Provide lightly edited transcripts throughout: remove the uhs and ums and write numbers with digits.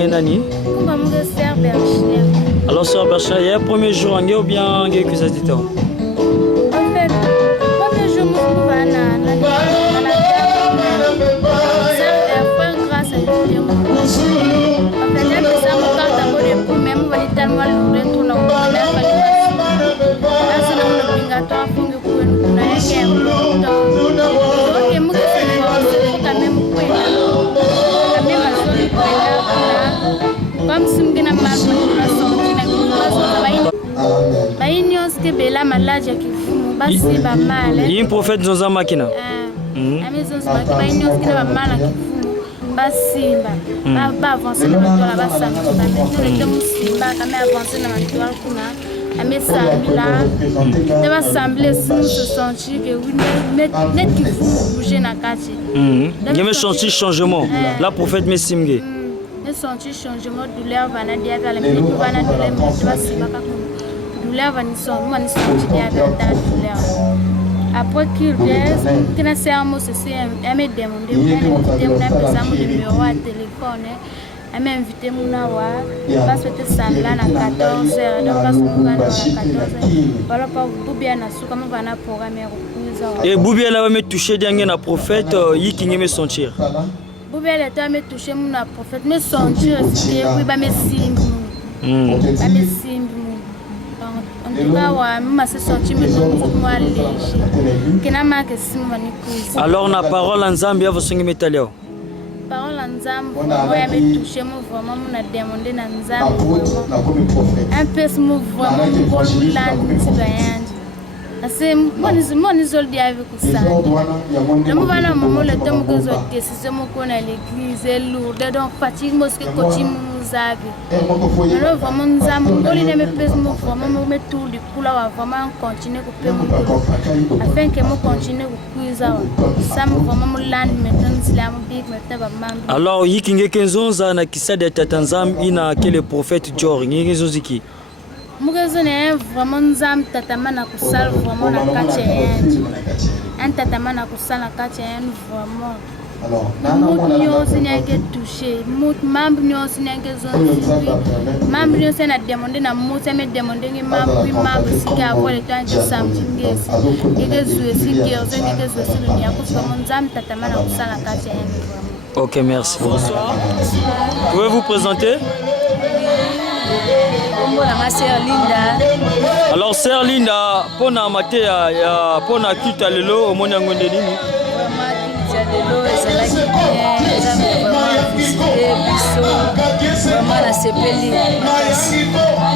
est nani? Alors sœur Berchia, il y a un premier jour en ou bien que ça dit en fait, premier jour nous va na grâce à Dieu. En fait, même ça me quand d'abord pour même va tellement le retour il y a un prophète dans un máquina. Il me senti changement. La prophète me simge. Je senti changement douleur va na dia la minute va na douleur mais va simaka douleur va ni son moi ni senti dia douleur. Après qu'il reste, que na sermo c'est elle me demandé mon numéro à téléphone. Elle m'a invité mon awa parce que c'était samedi à 14h donc parce que à 14h voilà pas Boubia na sou comment va na programme et Boubia là va me toucher dernier na prophète yi qui me sentir Boubia là ta me toucher mon prophète me sentir c'est oui ba me simbi ba me simbi en tout cas wa m'a se sentir me moi léger que na ma que simba ni kuzi alors na parole en Zambia vous songi metalio parole en Zambie, je me toucher, vraiment, je me demandé dans Zambie. Un peu, je me vraiment, je me land citoyen. C'est moi, je dis avec ça. Je me vois là, le temps que je décide, je connais l'église, est lourde, donc fatigue, moi, ce que coaching nous a vu. Alors, vraiment, nous avons, je me pèse, vraiment, me tour du coup là, vraiment, continuer à couper mon coup. Afin que je continue à couper ça. Ça me vraiment land maintenant, c'est la big maintenant. Alors, il y a 15 ans, na kisa de Tatanzam, il y a quel prophète Dior, il y a 15 ans qui. Mugazone vraiment nzam tatamana kusala vraiment na kache yangu. Un tatamana kusala kache yangu vraiment. Alors, mout nyo sinyake touché, mout membre nyo sinyake zone. Membre nyo sena demandé na mout me demandé ngi membre sika avoir le temps de samtingesi. Ege zué sika ose ege zué sika ni akuse vraiment nzam tatamana kusala kache yangu. OK, merci. Bonsoir. Pouvez-vous présenter? Alors sœur Linda, pona mate ya pona kita lelo omoni yango nde nini?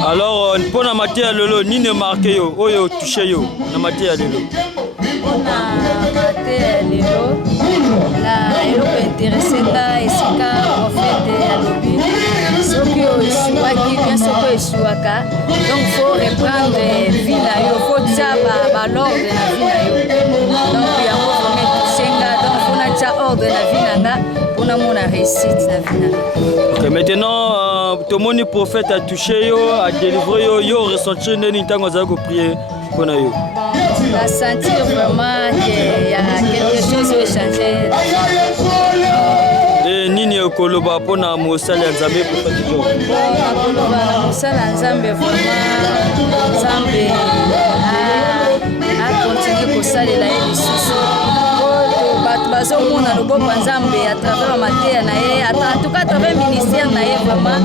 Alors pona mate ya lelo nini marqué yo oyo touché yo na mate ya lelo? Pona mate ya lelo la eloko intéressé nga esika prophète ya lobi. Donc il faut reprendre vie là, il faut déjà l'ordre de la vie là. Donc il y a un ordre de la vie là pour la réussite la vie là. OK, maintenant tout le monde prophète a touché yo, a délivré yo, yo ressenti nini tango za ko prier pour na yo. La sentir vraiment qu'il y a quelque chose qui changer. Nini okoloba pona mosala ya Nzambe prophète Dior. Okoloba mosala Nzambe vraiment Nzambe a continuer kosalela ye lisusu. Bato bazomona loboko ya Nzambe à travers mateya na ye, en tout cas à travers ministère na ye vraiment.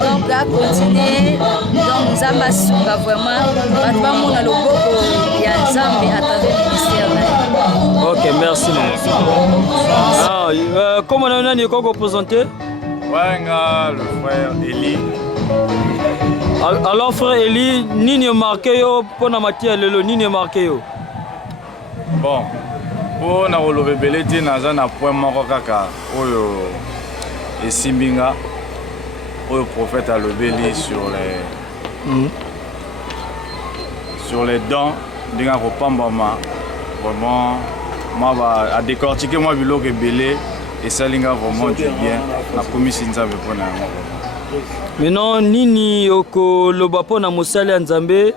Donc a continuer donc Nzambe asunga vraiment bato bamona loboko ya Nzambe à travers ministère na ye. OK, merci. Comment on a dit qu'on présenter? Ouais, le frère Eli. Alors frère Eli, nini marqué yo pour na matière lelo nini marqué yo? Bon, pour na relever beleti naza na point moko kaka oyo esimbinga oyo prophète a levé sur les dents dinga ko pambama vraiment moi à décortiquer moi biloko belé et ça linga vraiment du bien na commission Nzambe pona yango. Maintenant nini oko loba pona mosala Nzambe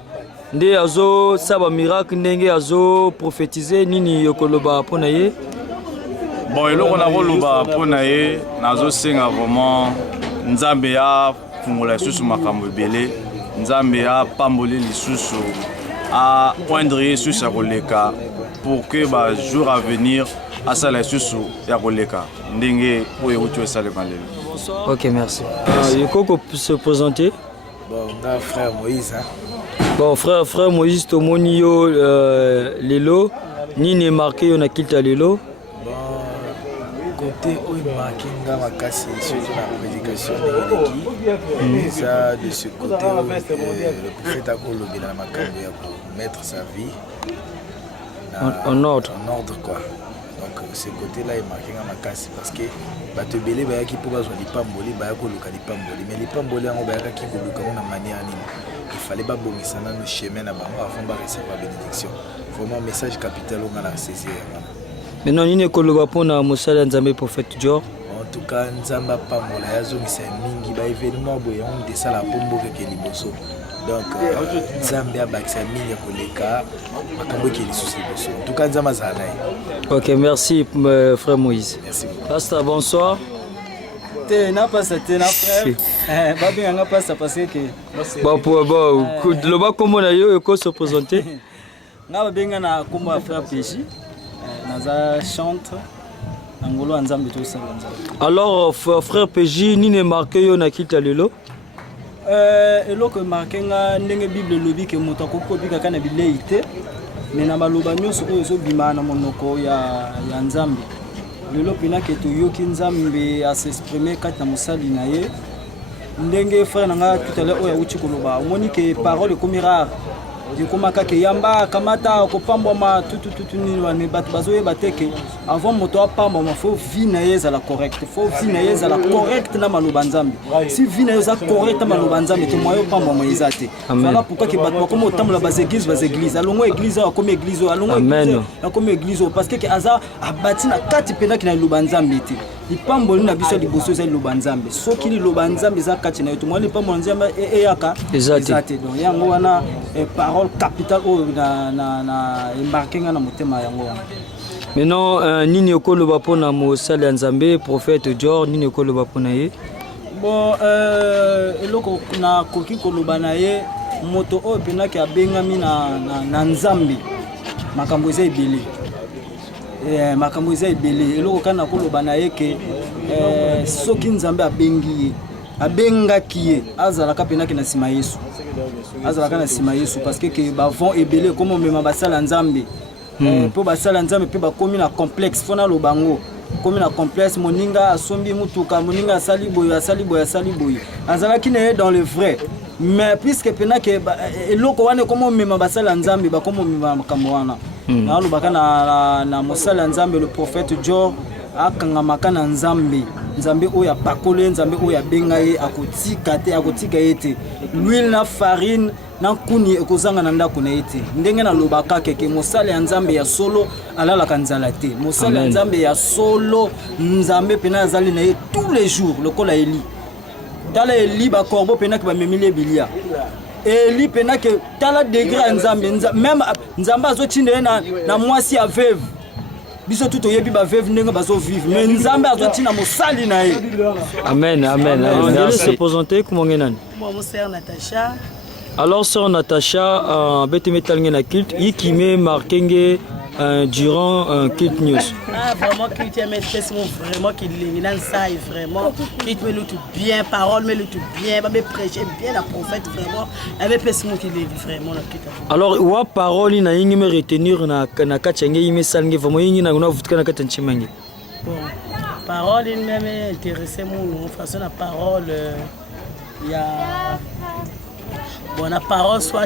nde azo saba miracle ndenge azo prophétiser nini oko loba pona ye? Bon eloko na ko loba pona ye nazo senga vraiment nzambe ya fungola lisusu makambo ebele nzambe ya pamboli lisusu a oindre lisusu ya koleka pour que jour à venir asala lisusu ya koleka ndenge oyo euti esalema lelo. Ok, merci. Il faut se présenter. Bon, on frère Moïse. Bon, frère Moïse, tomoni yo lelo, ni ne marqué yo na kilta lelo. Bon, côté où il marqué nga makasi surtout la prédication de ça de ce côté où le prophète a colobé dans makambo ya pour mettre sa vie en ordre. En ordre quoi. Donc ce côté-là est marqué nga makasi parce que bato belé ba ki po bazwa lipamboli ba ko luka lipamboli mais lipamboli ngo ba ki ko luka na manière nini. Il fallait pas bomber dans le chemin avant de recevoir la bénédiction. Vraiment un message capital on a saisi. Maintenant, il y a un message de prophète Dior. En tout cas, Nzamba Pamola, Yazong, c'est un événement où on descend la pombo qui est liboso. Donc, Nzamba Baksa Mingi Koleka, Makambo qui est liboso. En tout cas, Nzamba Zanaï. Ok, merci frère Moïse. Merci beaucoup. Pasteur, bonsoir. Na pas c'était na frère ba bien nga pas parce que ba pour ba le ba comment na yo ko se présenter nga ba bien na kombo frère Péchi naza chante ngolo nzambe to sa nzambe. Alors frère Péchi ni ne marqué yo na kilta lelo eloko marqué nga ndenge bible lobi ke moto akopika kana bileite mais na maloba nyonso oyo zo bima na monoko ya nzambe. Lelo pina ke toyoki nzambe a s'exprimer kati na mosali na ye ndenge frère nanga tout à l'heure oya uchi koloba omoni ke parole comme rare dikomaka ke yamba kamata kopamboma tout nini wana bato bazoyeba te ke avant moto apamboma faut vie na ye ezala correct faut vie na ye ezala correct na maloba nzambe si vie na ye eza correct na maloba nzambe te moyo pamboma eza te voilà pourquoi ke bato bakoma otambola bas église alongo église oyo akomi église oyo alongo église akomi église oyo parce que aza abati na kati mpendaki na liloba nzambe te lipamboli na biso liboso eza liloba nzambe soki liloba nzambe eza kati na yo tomoni lipamboli nzambe eyaka eza te donc yango wana parole capitale oyo na embarke nga na motema yango wana. Maintenant nini okoloba mpona mosali ya nzambe prophète Dior nini okoloba mpona ye? Bon eloko nakoki koloba na ye moto oyo mpendaki abengami na nzambe makambo eza ebele. Makambo eza ebele eloko kana koloba na ye ke soki nzambe abengi ye abengaki ye azalaka penaki na nsima Yesu azalaka na nsima Yesu parce que bavon ebele comme omema basala nzambe mpo basala nzambe mpe bakomi na complexe fona lobango komi na complexe moninga asombi mutuka moninga asali boye azalaki na ye dans le vrai mais puisque penaki eloko wana comme omema basala nzambe bakomi omema makambo wana nalobaka na mosala nzambe le prophète Dior akangamaka na nzambe oyo apakole nzambe oyo abenga ye akotika ye te l'huile na farine na kuni ekozanga na ndako na ye te ndenge nalobaka keke mosala ya nzambe ya solo alalaka nzala te mosala ya nzambe ya solo nzambe pena azali na ye tous les jours lokola Eli tala Eli bakorbo penaki bamemile bilia Eli penaki tala degré ya nzambe même nzambe azotinda ye na mwasi ya veuve biso tout oyebi ba veuve ndenge bazo vivre mais nzambe azotina mosali na ye. Amen. Merci. Se présenter comment ngenani? Moi mon sœur Natacha. Alors sœur Natacha bete metalnge na culte yiki marquenge durant Culte News. Vraiment Culte est vraiment qui l'éminence ça est vraiment Culte me tout bien parole me tout bien va me prêcher bien la prophète vraiment avec personne qui les vraiment la Culte. Alors wa parole na yingi me retenir na kachenge yime salnge vraiment yingi na una vutka na katanchimange. Bon parole il même intéressé mon façon la parole il y a bon la parole soit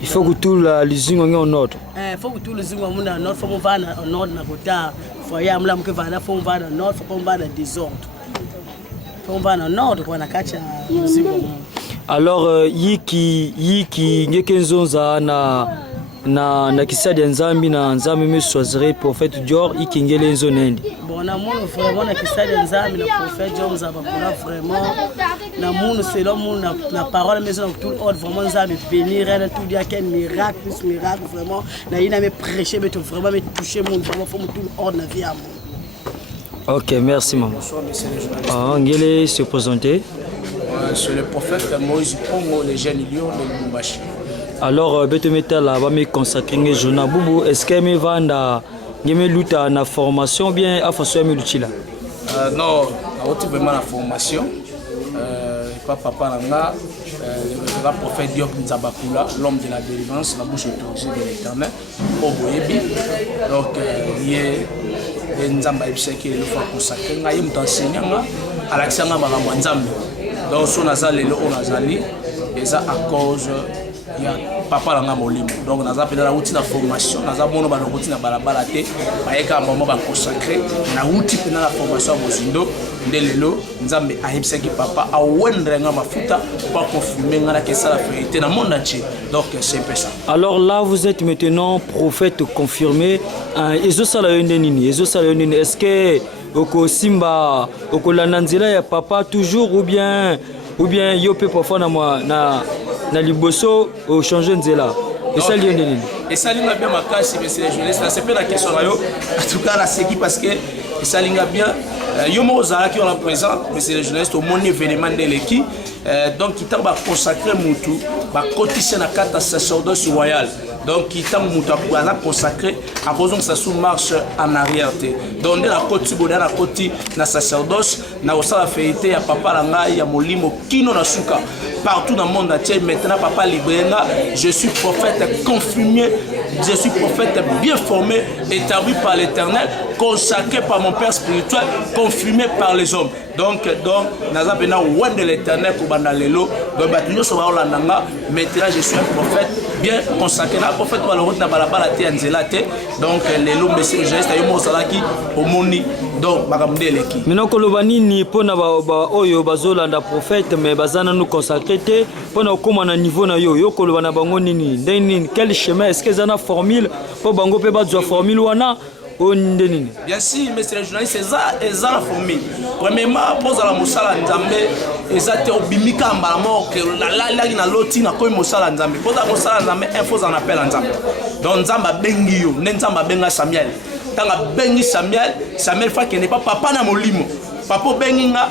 il faut que tout les yeux en ordre. Il faut que tout les yeux en ordre. Faut qu'on va en ordre na kota. Faut y aller amla mke va faut qu'on va en ordre. Faut qu'on va dans désordre. Faut qu'on va en ordre kwa nakacha mzigo. Alors yiki ngekenzonza na kisadi ya nzambi na nzambi me choisir prophète Dior ikingele enzo nendi. Bon na mono vraiment na kisadi ya nzambi na prophète Dior nzaba kuna vraiment na mono c'est l'homme na parole maison tout ordre vraiment nzambi bénir elle tout dire quel miracle plus miracle vraiment na ina me prêcher mais tout vraiment me toucher monde vraiment faut tout ordre na vie à monde. Ok, merci maman. Bonsoir, monsieur le journaliste. Ngele se présenter. C'est le prophète Moïse Pongo, le jeune lion de Lubumbashi. Alors, Betemetala va me consacrer un journal. Boubou, est-ce que me vanda me luta na formation bien à façon me lutila? Non, on vraiment la formation. Papa Langa, le prophète Diop Nzabakula, l'homme de la délivrance, la bouche autorisée de l'éternel, au Boyebi. Donc, il est Nzamba Ibseki, il faut consacrer. Il y a un enseignant à l'accent à Maramwanzambi. Donc, son azali, le on azali, et ça à cause. Il y a papa langa molimo donc naza pena la routine de formation naza mono ba routine na balabala te ba yeka moment ba consacrer na routine pena la formation mozindo ndelelo nzambe ahibsaki papa awendre nga mafuta pour confirmer nga que ça la vérité dans le monde entier donc c'est un peu ça. Alors là vous êtes maintenant prophète confirmé ezo sala yende nini est-ce que oko simba oko lananzela ya papa toujours ou bien yo pe parfois na liboso au changer nzela et ça lien de et ça linga bien ma casse monsieur le journaliste c'est pas la question là yo en tout cas la séqui parce que ça linga bien yo mo zala qui on la présente monsieur le journaliste au mon événement de l'équipe donc qui t'a consacré mutu ba cotiser na carte sacerdoce royal donc qui t'a mutu a consacré à cause que ça sous marche en arrière donc de la côte boda la côte na sacerdoce na osala fête ya papa langa ya molimo kino na suka partout dans le monde entier. Maintenant, papa Librenga, je suis prophète confirmé, je suis prophète bien formé, établi par l'Éternel, consacré par mon Père spirituel, confirmé par les hommes. Donc, naza bena ouan de l'Éternel pour bandalelo. Donc, maintenant, je suis un prophète bien consacré. Un prophète dans la route na balabala te anzela te. Donc, les lots messieurs gestes ayo salaki omoni. Donc, bakamde leki. Maintenant, kolobani ni pona ba oyo bazolanda prophète mais bazana nous consacré te pona comment na niveau na yo kolobana bango nini ndeni quel chemin est-ce que zana formule pour bango pe bazwa formule wana o ndeni? Bien sûr, monsieur le journaliste, c'est ça la formule. Premièrement, pose la mosala nzambe, ezate obimika mbala moko la na loti na koy mosala nzambe. Pose la mosala nzambe, info en appel nzambe. Donc nzamba bengi yo, nzamba benga Samuel. Tanga bengi Samuel fa qui n'est pas papa na molimo. Papa bengi nga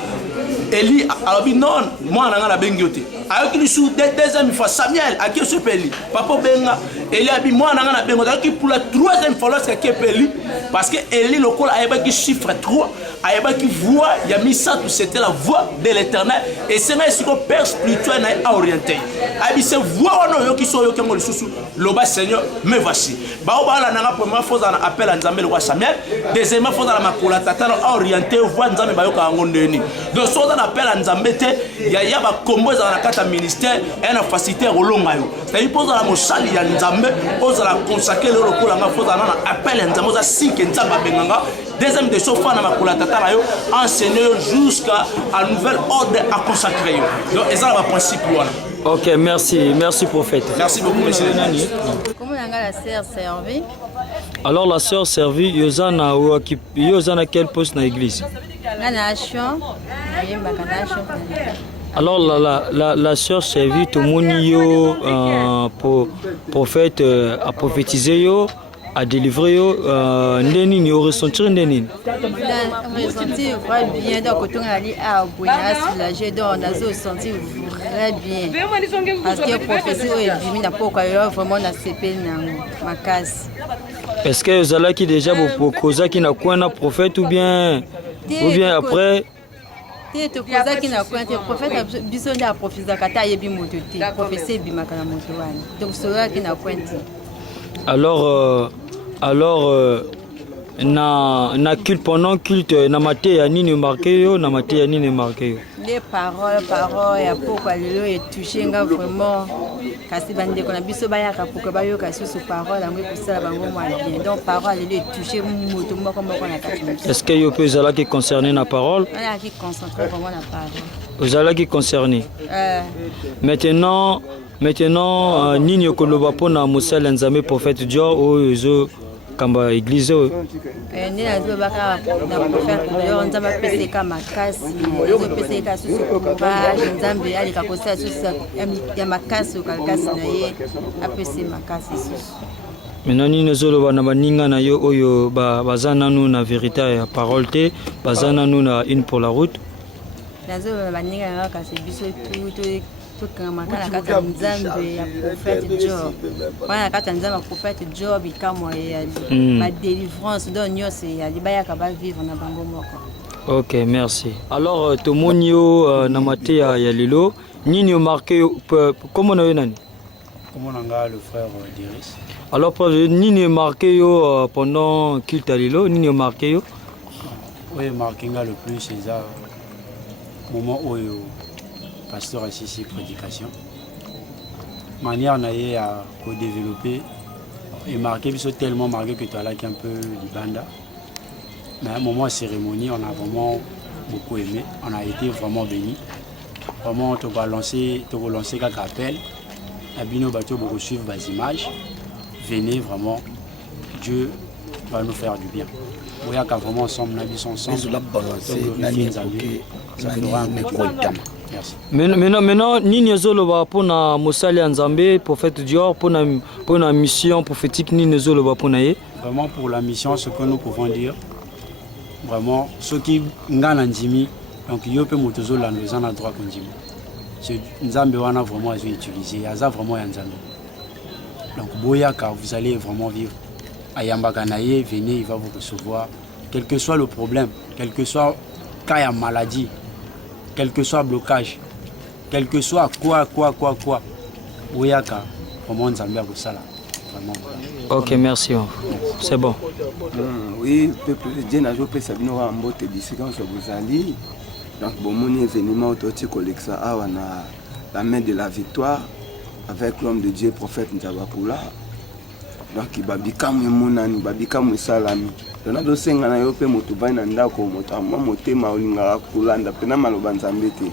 Eli alobi non, moi na nga na bengi yote. Ayoki lisu deuxième fois Samuel a qui se peli. Papa benga Eli abi moi na nga na bengo qui pour la troisième fois lorsque qui peli parce que Eli lokol ayeba qui chiffre 3, ayeba qui voix, il y a mis ça tout c'était la voix de l'Éternel et c'est là ce que père spirituel na orienté. Abi c'est voix ono yo qui so yo kengo lisusu loba Seigneur me voici. Ba o ba la na première fois na appel à Nzambe le roi Samuel, deuxième fois na makula tata orienté voix Nzambe ba yo ka ngondeni. Donc so na appel à Nzambe te ya ba kombo za na kata ministère et na facilité rolonga yo. C'est pose la mosali ya Nzambe pose la consacrer le lokola nga faut na appel à Nzambe za sike Nzamba benganga. Deuxième de sofa na makula tata na yo enseigner jusqu'à un nouvel ordre à consacrer yo. Donc ça va principe voilà. Ok, merci prophète. Merci beaucoup monsieur Nani. Comment la sœur servie? Alors la sœur servie yozana quel poste dans l'église? Alors la sœur servie tout monde yo prophète a prophétisé yo a délivré yo ndeni ni ressentir ndeni ressentir très bien donc quand on allait à Boya soulagé donc on a ressenti très bien parce que prophétie est venu n'a pas vraiment na CP na makasi. Est-ce que vous allez qui déjà pour causer qui n'a quoi na prophète ou bien après te causer qui n'a quoi te prophète a besoin de prophétie kata yebi moto te prophétie bi makana moto wana donc cela qui n'a quoi alors na culte pendant culte na maté ya nini marqué yo na maté ya nini marqué yo les paroles ya pourquoi lelo est touché nga vraiment kasi bande ko na biso ba ya ka pourquoi ba yo ka sur parole ngwe ko sala bango moi bien donc parole lelo est touché moto moko na kati. Est-ce que yo peut zala qui concerné na parole ala qui concentré vraiment na parole vous allez qui concerné maintenant nini okoloba pona mosala nzambe prophète Dior o zo kamba église ni azo baka na prophète Dior nzambe pese kama makasi zo pese ka susu ba nzambe alika kosa susu ya makasi okakasi na ye apese makasi susu. Maintenant nini zolo na baninga na yo oyo baza nanu na vérité ya parole te baza nanu na une pour la route. Nazo baninga na ka se biso tout kama kana kata nzambe ya prophète Job. Wana kata nzambe ya prophète Job ikamwa ya ba délivrance don nyose ya libaya ka ba vivre na bango moko. Ok, merci. Alors tomonio na mate ya lelo nini marqué comment na yo nani? Comment on a le frère d'Iris. Alors, nini marqué yo pendant culte à Lilo, nini marqué yo? Oui, marqué le plus c'est ça. Moment où le pasteur a ici prédication. Manière naïe à co-développer et marqué tellement marqué que tu as là un peu l'Ibanda. Mais à un moment de cérémonie, on a vraiment beaucoup aimé. On a été vraiment bénis. Vraiment, tu vas lancer quelques appels. Abino Bateau pour suivre les images. Venez vraiment, Dieu va nous faire du bien. Vous voyez qu'à vraiment ensemble, nous sommes ensemble. Merci. Maintenant, Nini Zoloba pour na Moussali Nzambe, prophète Dior, pour na mission prophétique Nini Zoloba pour naie. Vraiment pour la mission, ce que nous pouvons dire, vraiment, ceux qui n'ont Ndimi, donc il y a peu de choses là, nous avons droit qu'on dit. Nzambe wana vraiment utilisé, il y a vraiment Nzambe. Donc Boyaka, vous allez vraiment vivre. Ayambakanaye, venez, il va vous recevoir. Quel que soit le problème, quel que soit cas de maladie, quel que soit blocage, quel que soit quoi. Boyaka, vraiment Nzambe a ça là. Vraiment. Ok, merci. C'est bon. Oui, peuple de Dieu n'a pas sabino en botte d'ici quand vous allez. Donc bon mon événement autoti collexa a la main de la victoire. Avec l'homme de Dieu, prophète Nzabapula. Donc, il va bikamu monani, il va bikamu salami. Donc, on a dossier na yope motobai na ndako motama motema olinga kulanda pena maloba nzambete.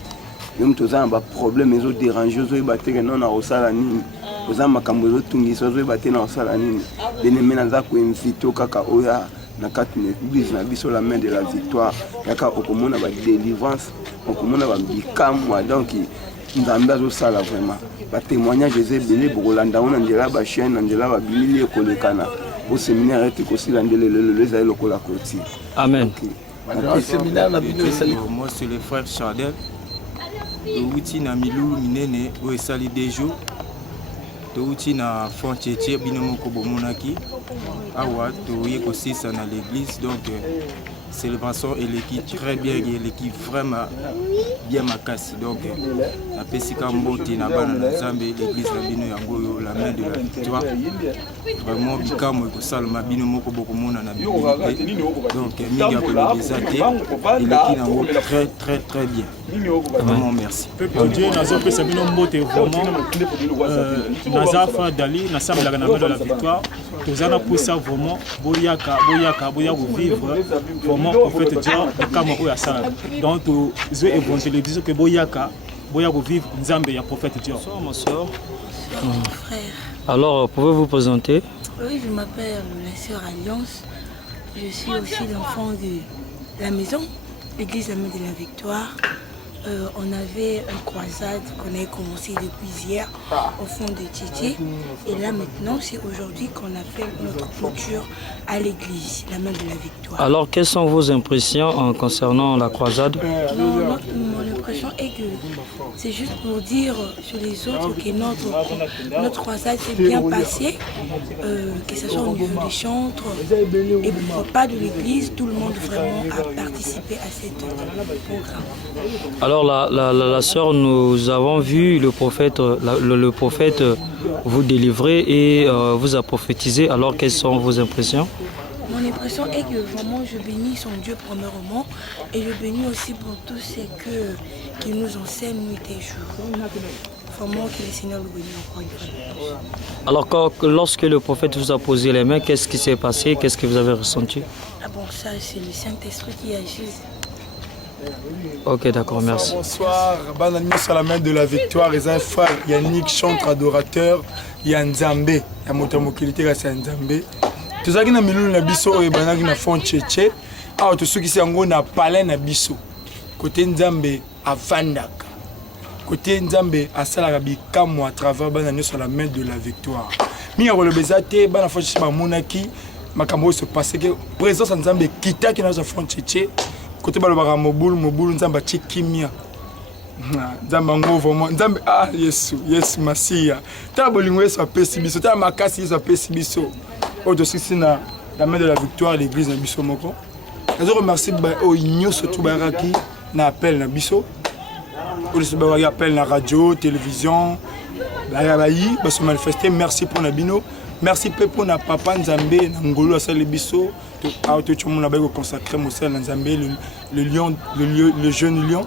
Yom toza ba problème ezo déranger zo ibateke non na osala nini. Oza makambo ezo tungisa zo ibate na osala nini. Bene mena za ko invito kaka oya na kati na église na biso la main de la victoire. Kaka okomona ba délivrance, okomona ba bikamu donc Nzambe azosala vraiment. Ba témoignage ezebele bokolanda ona ndela ba chaîne na ndela ba bilili ekolekana au séminaire ete kosila ndele le ezali lokola clôture. Amen. Moi c'est le frère Chardel. Outi na milulu minene o esali dejo. Outi na Foncheche binomo ko bomonaki. Awa to yeko sisa na l'église donc célébration et l'équipe très bien et l'équipe vraiment bien makasi donc la pesika mbote na bana na Nzambe l'église na bino yango la main de la victoire vraiment bikamo ko salma bino moko boko mona na bino donc mingi ko lobezate et l'équipe yango très bien vraiment merci peuple Dieu nazo pesa bino mbote vraiment nazafa dali na sambela na main de la victoire tozana pour ça vraiment boyaka vivre vraiment prophète Dieu kama oya sala donc je vais évangéliser que boyaka vivre Nzambe ya prophète Dieu. Bonsoir ma soeur. Frère. Alors pouvez-vous présenter? Oui, je m'appelle la sœur Alliance. Je suis aussi l'enfant de la maison, l'église la main de la victoire. On avait une croisade qu'on a commencé depuis hier au fond de Tchétché. Et là maintenant, c'est aujourd'hui qu'on a fait notre clôture à l'église, la main de la victoire. Alors, quelles sont vos impressions concernant la croisade? Mon impression est que c'est juste pour dire sur les autres que notre croisade s'est bien passée, que ce soit au niveau des chantres et pas de l'église, tout le monde vraiment a participé à ce programme. Alors la sœur, nous avons vu le prophète vous délivrer et vous a prophétisé. Alors quelles sont vos impressions? Mon impression est que vraiment je bénis son Dieu premièrement et je bénis aussi pour tout ce qu'il nous enseigne nuit et jour. Vraiment que le Seigneur le bénisse encore une fois. Alors lorsque le prophète vous a posé les mains, qu'est-ce qui s'est passé? Qu'est-ce que vous avez ressenti? Ah bon, ça c'est le Saint-Esprit qui agit. Ok, d'accord, merci. Bonsoir, Banani sur la main de la victoire, les frères Yannick, chantre adorateur, Yanzambe, Yamotamokilité, Nzambe. Tout ça qui n'a milou na biso et banaki na Foncheche, ah tout ce qui s'est en na palais na biso. Côté Nzambe à Vandaka. Côté Nzambe à Salarabi Kamo à travers Banani sur la main de la victoire. mingi akolobeza te bana fond cheche bamonaki makambo oyo se passe ke présence ya nzambe ekitaki na fond cheche kote balobaka mobulu nzambe atie kimia nzambe yango vraiment nzambe yesu masiya tala bolingo yesu apesi biso tala makasi yesu apesi biso oyo tosisi na la main de la victoire l'église na biso moko nazo remercie oyo nyonso tu bayakaki na appel na biso oyo so bayaki appel na radio télévision bayi baso manifester merci pour na bino merci pe pour na papa nzambe na ngolo asali biso to chomona ba ko consacrer mosala na nzambe le jeune lion.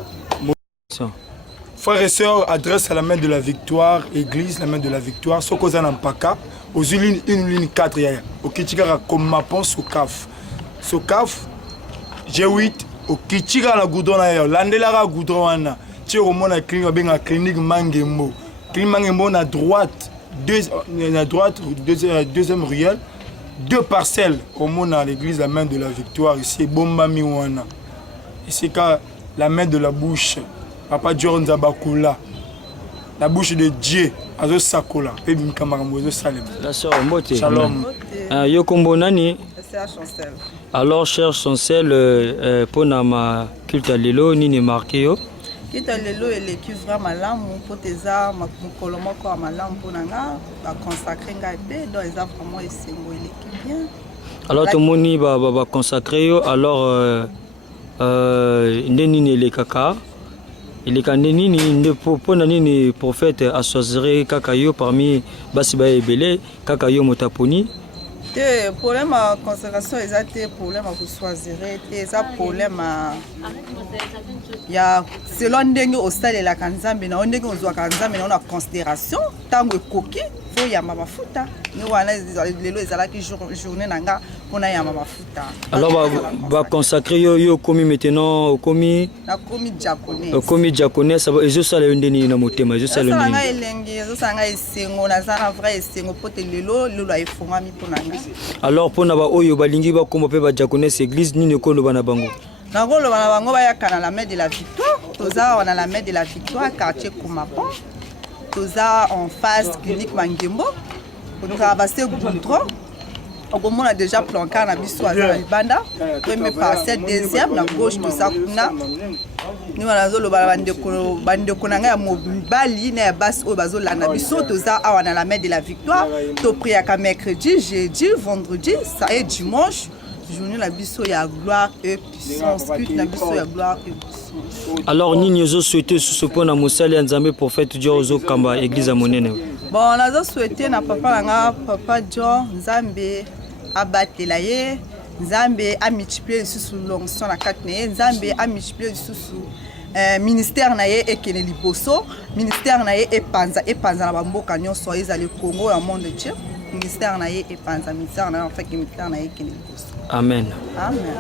Frères et sœurs, adresse à la main de la victoire, église, la main de la victoire, Sokoza Nampaka, aux une ligne 4, au Kichigara comme Mapon, Sokaf. Sokaf, G8, au Kichiga la goudron, l'Andelara goudron, Tchéromon a clinique Mangembo. Clinique Mangembo, à droite, deuxième ruelle, 2 parcelles, au monde à l'église, la main de la victoire, ici, Bomba Miwana. Ici, la main de la bouche. Papa John Zabakula, la bouche de Dieu, Azo Sakola, Pébim Kamarambozo Salem. La sœur Mbote. Shalom. Yokombo Nani. Alors, cher Chancel, pour ma culte à l'élo, ni marqué yo. Culte à l'élo, il est qui vraiment là, mon poteza, mon colomo, quoi, ma lampe pour nanga, va consacrer un peu, donc ils ont vraiment essayé qui bien. Alors, tout le monde va consacrer yo, alors, Neni les kaka. Il est candidat ni pour nani prophète associé kakayo parmi basiba ebele kakayo motaponi. Le problème à consécration est problème à choisir et ça problème il y a selon ndenge au stade de la kanzambe na ndenge ozwa kanzambe na considération tango koki faut ya mafuta ni wana lelo ezalaki journée nanga pona ya mafuta. Alors va consacrer yo komi maintenant komi na komi diaconesse. Komi diaconesse ezo sala ndeni na motema ezo sala ndeni. Sala elenge ezo sanga esengo na zana vrai esengo pote lelo efongami pona nga. Alors pona ba oyo balingi ba kombo pe ba diaconesse église nini kondo bana bango. Na golo bana bango ba yakana la main de la victoire. Toza on a la main de la victoire quartier Kumapon. Toza en face clinique Mangembo. On a avancé goudron. On a déjà planqué na biso à Banda. Premier parcelle deuxième na gauche de ça kuna. Nous on a zolo bande konanga ya mobali na basse au bazo la na biso toza on a la main de la victoire. To prier à mercredi, jeudi, vendredi, ça est dimanche. Journée la biso ya gloire et puissance. Culte la biso ya gloire et puissance. Alors nini ozo souhaiter sur ce point na mosali ya Nzambe prophète Dieu ozo kamba église à monene. Bon on a souhaité na papa John Nzambe abatela ye Nzambe a multiplié sous l'onction na katne Nzambe a multiplié sous ministère na ye ekene liboso ministère na ye epanza na bamboka nyonso ezali Congo ya monde Dieu ministère na ye epanza ministère na en fait ministère na ye ekene liboso. Amen. Amen.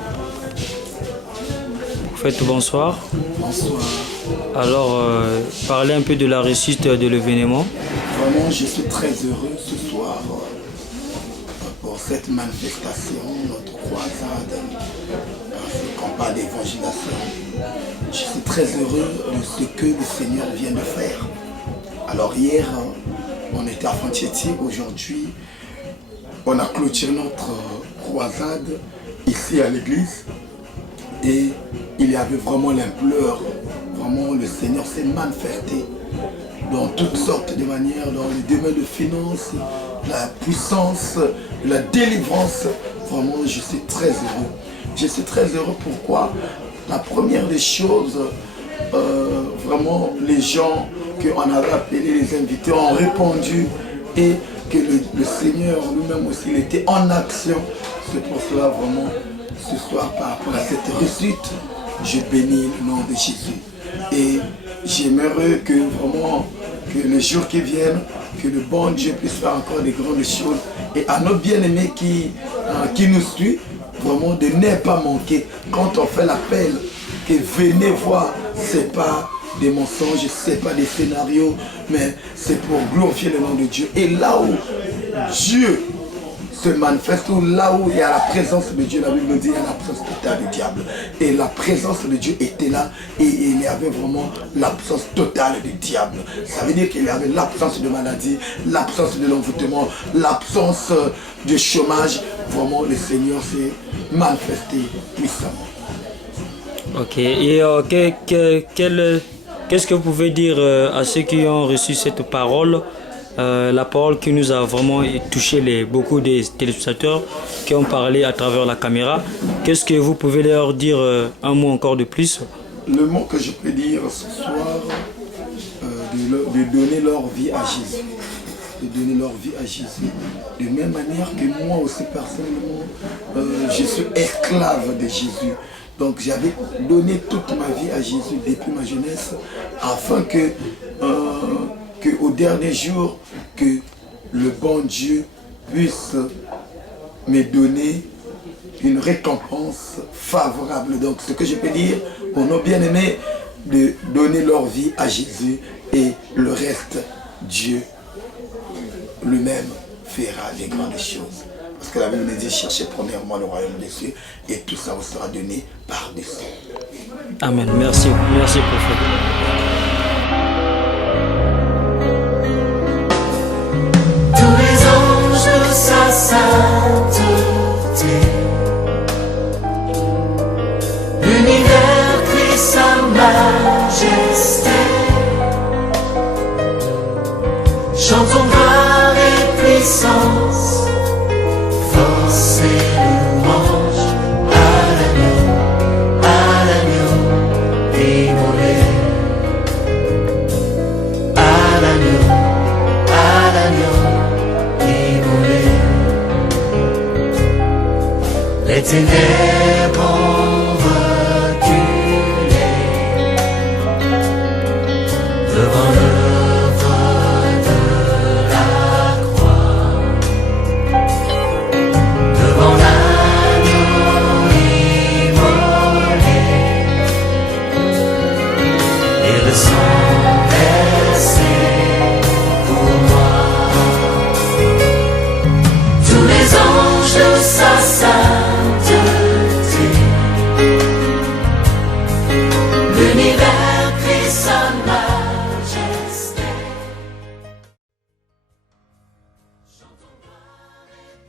Faites bonsoir. Bonsoir. Alors, parlez un peu de la réussite de l'événement. Vraiment, je suis très heureux ce soir pour cette manifestation, notre croisade, cette campagne d'évangélisation. Je suis très heureux de ce que le Seigneur vient de faire. Alors hier, on était à Fontieti, aujourd'hui, on a clôturé notre croisade ici à l'église et il y avait vraiment l'impleur, vraiment le Seigneur s'est manifesté dans toutes sortes de manières, dans les domaines de finances, la puissance, la délivrance. Vraiment, je suis très heureux. Je suis très heureux pourquoi la première des choses, vraiment les gens qu'on avait appelés, les invités ont répondu et que le Seigneur lui-même aussi il était en action. C'est pour cela vraiment ce soir par rapport à cette réussite, je bénis le nom de Jésus. Et j'aimerais que vraiment que les jours qui viennent, que le bon Dieu puisse faire encore des grandes choses. Et à nos bien-aimés qui nous suivent, vraiment de ne pas manquer. Quand on fait l'appel, que venez voir, c'est pas des mensonges, c'est pas des scénarios, mais c'est pour glorifier le nom de Dieu. Et là où Dieu se manifeste, ou là où il y a la présence de Dieu, la Bible nous dit il y a la présence totale du diable. Et la présence de Dieu était là et il y avait vraiment l'absence totale du diable. Ça veut dire qu'il y avait l'absence de maladie, l'absence de l'envoûtement, l'absence de chômage. Vraiment, le Seigneur s'est manifesté puissamment. Ok, et qu'est-ce que vous pouvez dire à ceux qui ont reçu cette parole, la parole qui nous a vraiment touché beaucoup des téléspectateurs qui ont parlé à travers la caméra? Qu'est-ce que vous pouvez leur dire un mot encore de plus? Le mot que je peux dire ce soir, de donner leur vie à Jésus. De donner leur vie à Jésus. De même manière que moi aussi personnellement, je suis esclave de Jésus. Donc j'avais donné toute ma vie à Jésus depuis ma jeunesse, afin que au dernier jour, que le bon Dieu puisse me donner une récompense favorable. Donc ce que je peux dire aux nos bien-aimés, de donner leur vie à Jésus, et le reste, Dieu lui-même fera des grandes choses. Parce que la Bible nous dit, cherchez premièrement le royaume des cieux et tout ça vous sera donné par-dessus. Amen. Merci. Merci, prophète. Tous les anges de sa sainteté, l'univers crie sa majesté. Chantons gloire et puissance, force et louange à l'agneau immolé, à l'agneau immolé. Les ténèbres ont reculé devant l'œuvre de la croix, devant l'agneau immolé et le sang versé pour moi. Tous les anges de sa sainteté,